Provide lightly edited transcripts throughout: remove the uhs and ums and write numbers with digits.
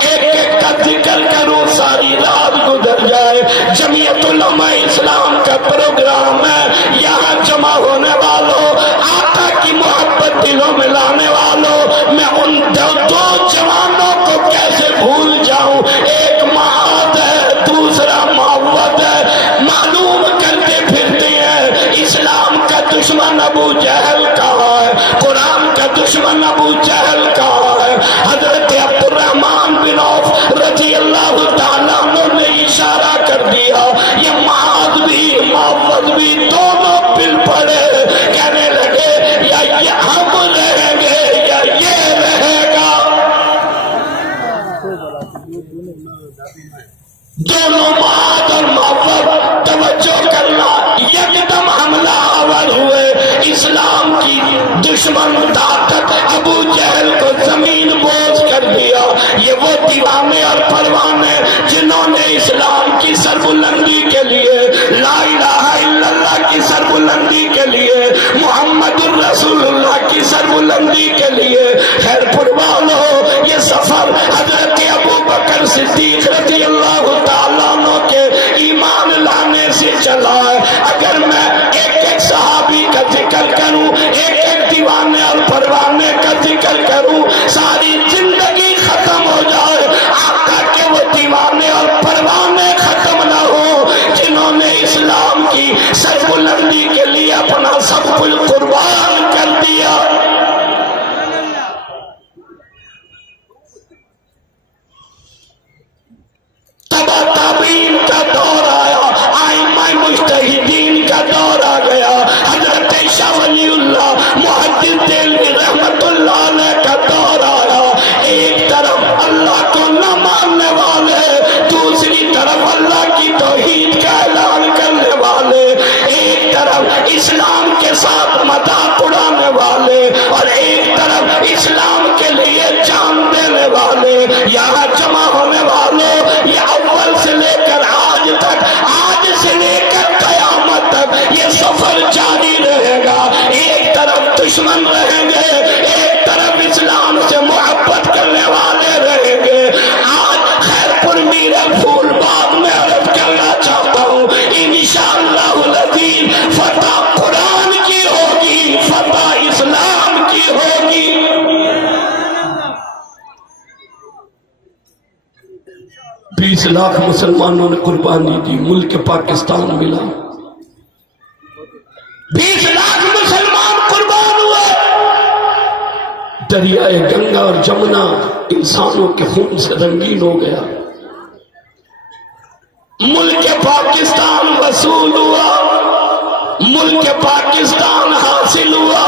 ایک ایک کا ذکر کروں ساری رات گزر جائے. جمعیت علماء اسلام کا پروگرام ہے. یہاں جمع ہونے والوں، آقا کی محبت دلوں میں لانے والوں، میں ان دو جوانوں کو کیسے بھول جاؤں. ایک معاذ ہے، دوسرا معوذ ہے. معلوم کرتے پھرتے ہیں اسلام کا دشمن ابو جہل کہاں ہے، قرآن کا دشمن ابو جہل کہاں ہے. حضرت عبد الرحمن بن عوف رضی اللہ تعالیٰ عنہ نے اشارہ کر دیا، یہ معاذ بھی معوذ بھی دونوں پل پڑے. کہنے لگے یا یہ ہم رہیں گے یا یہ رہے گا. دونوں معاذ اور معوذ توجہ کرنا یکدم حملہ آور ہوئے. اسلام کی دشمن طاقت ابو جہل کو زمین بوجھ کر دیا. یہ وہ دیوانے اور پروانے جنہوں نے اسلام کی سربلندی کے لیے، لا الہ الا اللہ کی سربلندی کے لیے، محمد الرسول اللہ کی سربلندی کے لیے خیر پروان ہو. یہ سفر حضرت ابو بکر صدیق رضی اللہ تعالیٰ عنہ کے ایمان لانے سے چلا ہے. اگر میں ایک ایک صحابی کا ذکر کروں، ایک ایک دیوانے اور پروانے کا ذکر کروں، ساری زندگی ختم ہو جائے. آقا کے وہ دیوانے اور پروانے ختم نہ ہو جنہوں نے اسلام کی سربلندی کے لیے اپنا سب کچھ قربان کر دیا. تبا تابعین کا دور آیا، ائمہ مجتہدین کا دور آ گیا. حضرت شاہ ولی اللہ محدث دہلوی رحمت اللہ علیہ کا دور آیا. ایک طرف اللہ کو نہ ماننے والے، دوسری طرف اللہ کی توحید کا اعلان کرنے والے، ایک طرف اسلام کے ساتھ مذاق اڑانے والے اور ایک طرف اسلام کے لیے جان دینے والے. یہاں جمع ہونے والوں، یہ اول سے لے کر آج تک، آج سے لے کر قیامت تک یہ سفر جاری رہے گا. ایک طرف دشمن رہیں گے، ایک طرف اسلام سے محبت کرنے والے رہیں گے. آج خیر پور میرا پھول باغ میں عرض کرنا چاہتا ہوں، انشاءاللہ العزیز فتح قرآن کی ہوگی، فتح اسلام کی ہوگی. 20 لاکھ مسلمانوں نے قربانی دی، ملک پاکستان ملا. 20 لاکھ مسلمان قربان ہوئے. دریائے گنگا اور جمنا انسانوں کے خون سے رنگین ہو گیا. ملک پاکستان وصول ہوا، ملک پاکستان حاصل ہوا.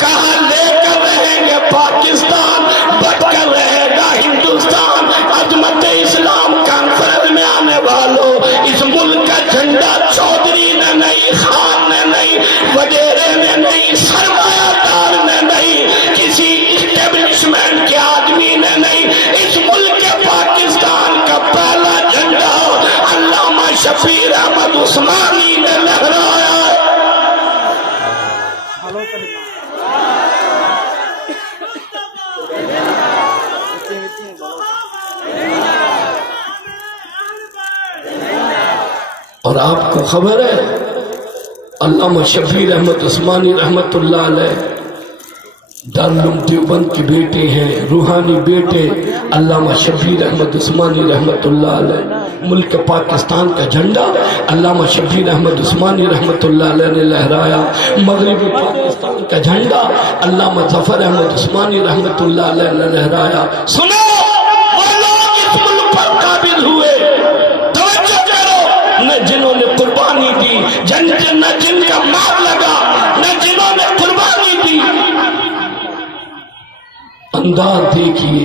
کہاں لے کر رہیں گے پاکستان، بٹ کر رہے گا ہندوستان. عظمت اسلام کانفرنس میں آنے والوں، اس ملک کا جھنڈا چودھری نے نہیں، خان نے نہیں، وزیرے نے نہیں، سرمایہ دار نے نہیں، کسی اسٹیبلشمنٹ کے آدمی نے نہیں. اس ملک پاکستان کا پہلا جھنڈا علامہ شفیع احمد عثمانی نے لہرایا. اور آپ کو خبر ہے علامہ شبیر احمد عثمانی رحمت اللہ علیہ دارالعلوم دیوبند کے بیٹے ہیں، روحانی بیٹے علامہ شبیر احمد عثمانی رحمت اللہ علیہ. ملک پاکستان کا جھنڈا علامہ شبیر احمد عثمانی رحمت اللہ علیہ نے لہرایا. مغربی پاکستان کا جھنڈا علامہ ظفر احمد عثمانی رحمت اللہ علیہ نے لہرایا. سنو وہ لوگ اس ملک پر قابل ہوئے، توجہ کرو، نہ جنہوں نے قربانی دی، نہ جن کا مال لگا، نہ جنہوں نے قربانی دی. انداز دیکھیے،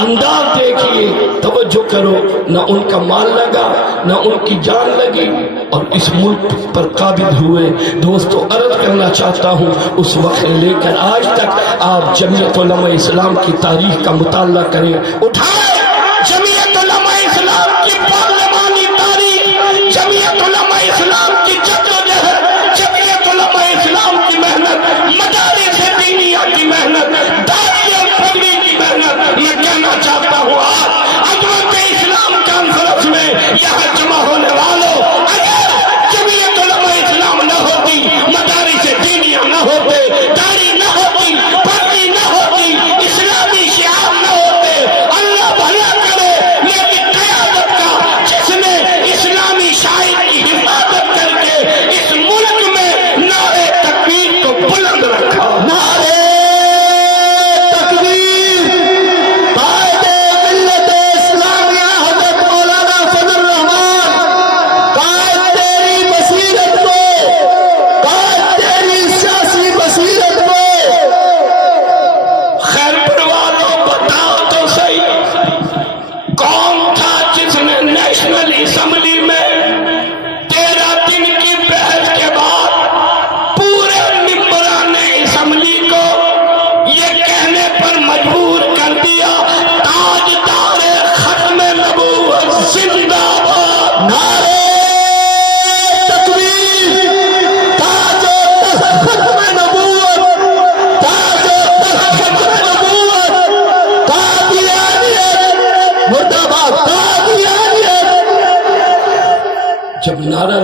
انداز دیکھیے، توجہ کرو، نہ ان کا مال لگا، نہ ان کی جان لگی، اور اس ملک پر قابض ہوئے. دوستو عرض کرنا چاہتا ہوں، اس وقت لے کر آج تک آپ جمعیت علماء اسلام کی تاریخ کا مطالعہ کریں. اٹھائیں جمعیت علماء اسلام کی پارلیمانی تاریخ، جمعیت علماء اسلام کی جدوجہد، جمعیت علماء اسلام کی محنت، مدارس دینیہ کی محنت، داعی اور پگڑی کی محنت،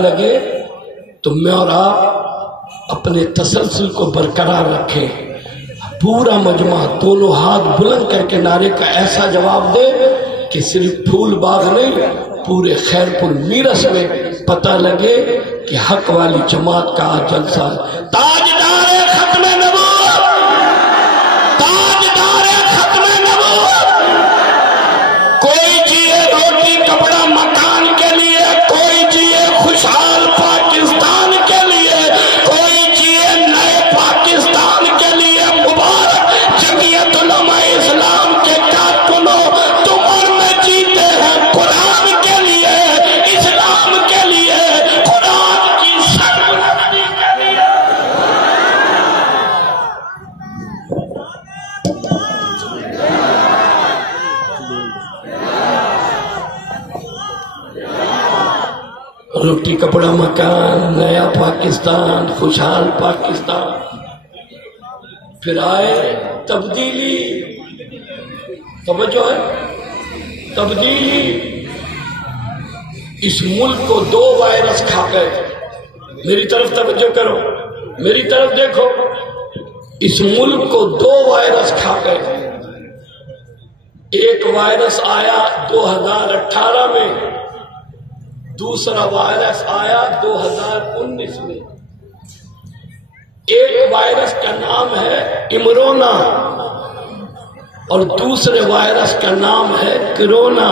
لگے تو میں اور آپ اپنے تسلسل کو برقرار رکھیں. پورا مجمع دونوں ہاتھ بلند کر کے نعرے کا ایسا جواب دے کہ صرف پھول باغ نہیں پورے خیر پور میرس میں پتہ لگے کہ حق والی جماعت کا آج جلسہ. تاجدار ختم نبوت، تاجدار ختم نبوت. کوئی جیے روٹی کپڑا مکان کے لیے، کوئی جیے خوشحال پاکستان کے لیے، کوئی جیے نئے پاکستان کے لیے. مبارک جمعیت علماء اسلام کے کارکنوں، تم اور میں جیتے ہیں قرآن کے لیے، اسلام کے لیے، قرآن کی سربلندی کے لیے. روٹی کپڑا مکان، نیا پاکستان، خوشحال پاکستان. پھر آئے تبدیلی. توجہ ہے، تبدیلی. اس ملک کو 2 وائرس کھا گئے. میری طرف توجہ کرو، میری طرف دیکھو. اس ملک کو 2 وائرس کھا گئے. ایک وائرس آیا 2018 میں، دوسرا وائرس آیا 2019 میں. ایک وائرس کا نام ہے امرونا اور دوسرے وائرس کا نام ہے کرونا.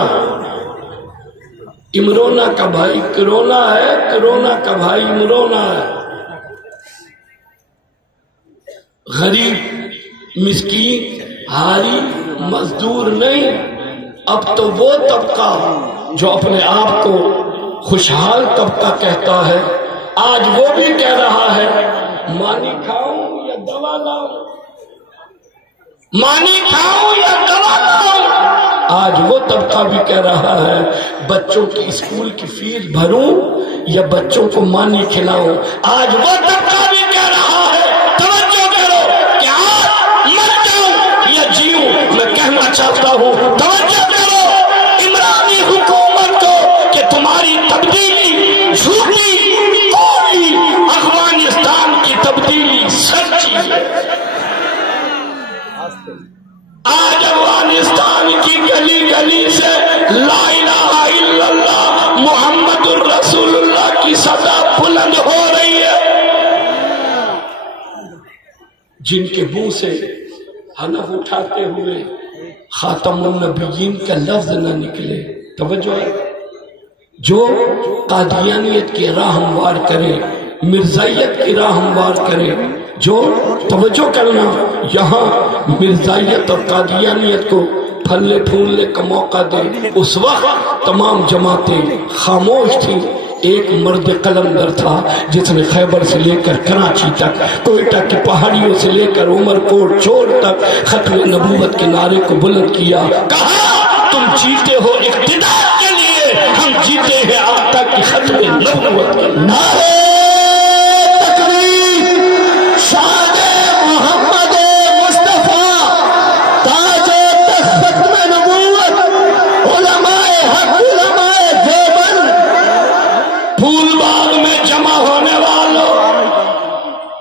امرونا کا بھائی کرونا ہے، کرونا کا بھائی امرونا ہے. غریب مسکین حالی مزدور نہیں، اب تو وہ طبقہ جو اپنے آپ کو خوشحال طبقہ کہتا ہے، آج وہ بھی کہہ رہا ہے مانی کھاؤں یا دوا لاؤں، مانی کھاؤں یا دوا لاؤں. آج وہ طبقہ بھی کہہ رہا ہے بچوں کی اسکول کی فیس بھروں یا بچوں کو مانی کھلاؤں. آج وہ طبقہ بھی کہہ رہا ہے توجہ کرو کہ آج مر جاؤں یا جیوں. میں کہنا چاہتا ہوں توجہ کرو عمرانی حکومت کو کہ تمہاری تبدیلی جھوٹی، کوئی افغانستان کی تبدیلی سچی ہے. آج افغانستان کی گلی گلی سے لا الہ الا اللہ محمد الرسول اللہ کی صدا بلند ہو رہی ہے. جن کے منہ سے حنف اٹھاتے ہوئے خاتم النبیین کا لفظ نہ نکلے. توجہ ہے، جو قادیانیت کی راہ ہموار کرے، مرزائیت کی راہ ہموار کرے، جو توجہ کرنا یہاں مرزائیت اور قادیانیت کو پھلے پھولنے کا موقع دے. اس وقت تمام جماعتیں خاموش تھیں. ایک مرد قلندر تھا جس نے خیبر سے لے کر کراچی تک، کوئٹہ کی پہاڑیوں سے لے کر عمر کوٹ چوڑ تک ختم نبوت کے نعرے کو بلند کیا. کہا تم جیتے ہو اقتدار کے لیے، ہم جیتے ہیں آپ تک کی ختم نبوت کے نعرے.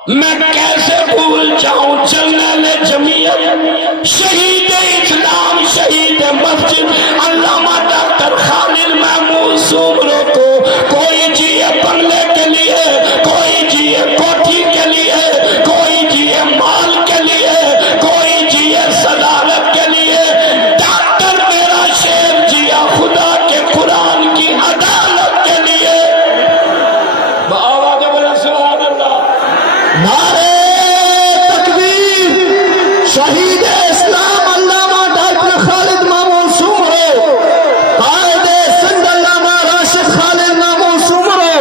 میں کیسے بھول جاؤں چلنے جمعیت، شہید اسلام، شہید مسجد علامہ ڈاکٹر خالد محمود سومرو کو. کوئی جیے بنگلے کے لیے، کوئی جیے کوٹھی کے لیے، کوئی جیے مال کے لیے، کوئی جیے صدارت کے لیے. ڈاکٹر میرا شیر جیا خدا کے قرآن کی عدالت کے لیے. آواز بولے سبحان اللہ. نعرے تکبیر. شہید اسلام علامہ ڈاکٹر خالد محمود سومرو، قائد سندھ علامہ راشد خالد محمود سومرو.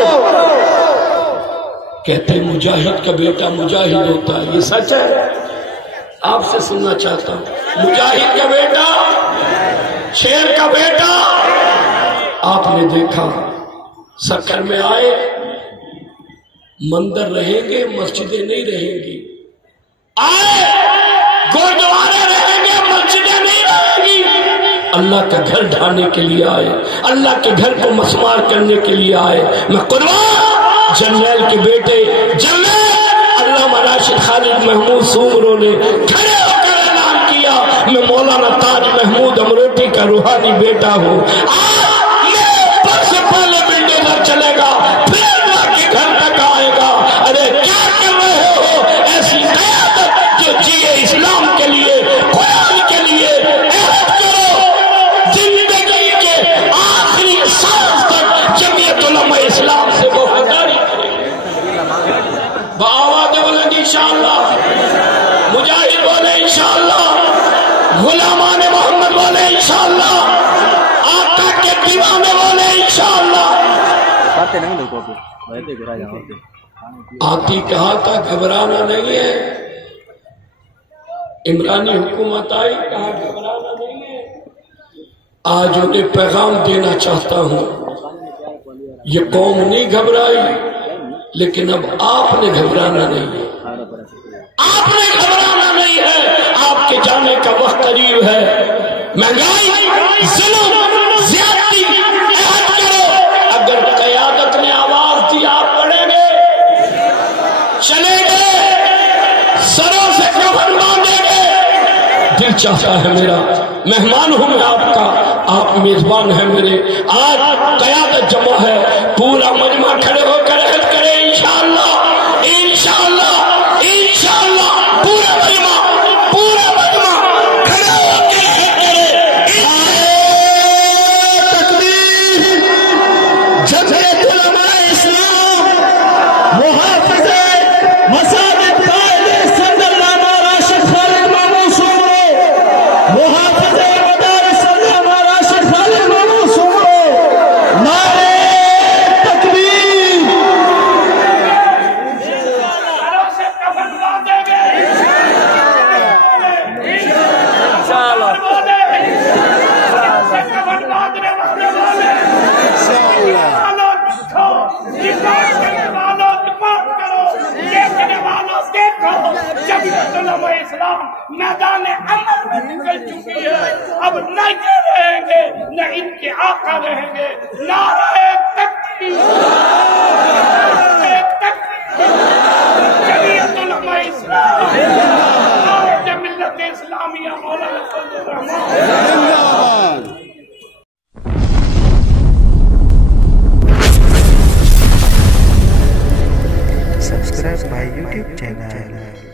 کہتے ہیں مجاہد کا بیٹا مجاہد ہوتا ہے. یہ سچ ہے؟ آپ سے سننا چاہتا ہوں. مجاہد کا بیٹا، شیر کا بیٹا. آپ نے دیکھا سکر میں آئے، مندر رہیں گے، مسجدیں نہیں رہیں گی. آئے گردوارے رہیں گے، مسجدیں نہیں رہیں گی. اللہ کا گھر ڈھانے کے لیے آئے، اللہ کے گھر کو مسمار کرنے کے لیے آئے. میں قربان جنرل کے بیٹے جنرل علامہ راشد خالد محمود سومرو نے کھڑے ہو کر اعلان کیا میں مولانا تاج محمود امروٹی کا روحانی بیٹا ہوں. اوپر سے پہلے بلڈوزر چلے گا پھر اللہ کے گھر تک آئے گا. ارے کیا کر رہے ہو؟ ایسی قیادت جو جیے اسلام کے لیے قرآن کے لیے عہد کرو زندگی کے آخری سانس تک جمعیت علماء اسلام سے وفاداری بآواز بلند انشاءاللہ. مجاہد بولے انشاءاللہ. غلامان محمد بولے انشاءاللہ. آقا کے دیوانے بولے انشاءاللہ. آتی کہا تھا گھبرانا نہیں ہے. عمرانی حکومت آئی کہا گھبرانا نہیں ہے. آج انہیں پیغام دینا چاہتا ہوں یہ قوم نہیں گھبرائی لیکن اب آپ نے گھبرانا نہیں ہے. آپ نے گھبرانا نہیں ہے. آپ کے جانے کا وقت قریب ہے. مہنگائی ظلم زیادتی عہد کرو. اگر قیادت نے آواز دی آپ پڑھیں گے چلیں گے سروں سے کفن باندھیں گے. دل چاہتا ہے میرا مہمان ہوں میں آپ کا آپ میزبان ہیں میرے. آج قیادت جمع ہے پورا مجمع کھڑے ہو کر عہد کرے انشاءاللہ انشاءاللہ انشاءاللہ. پورا مجمع کھڑے ہو کے عہد کرے. تکبیر. جمعیت علماء اسلام محافظ مساجد قائد صدر علامہ راشد خالد محمود سومرو محافظ مدارس علامہ راشد خالد محمود سومرو. نعرہ تکبیر. اسلام میدان عمل میں نکل چکی ہے. اب نہ یہ رہیں گے نہ ان کے آقا رہیں گے. نعرہ تکبیر. جمعیت علماء اسلام قائد ملت اسلامیہ مولانا فضل الرحمان. Subscribe my YouTube channel.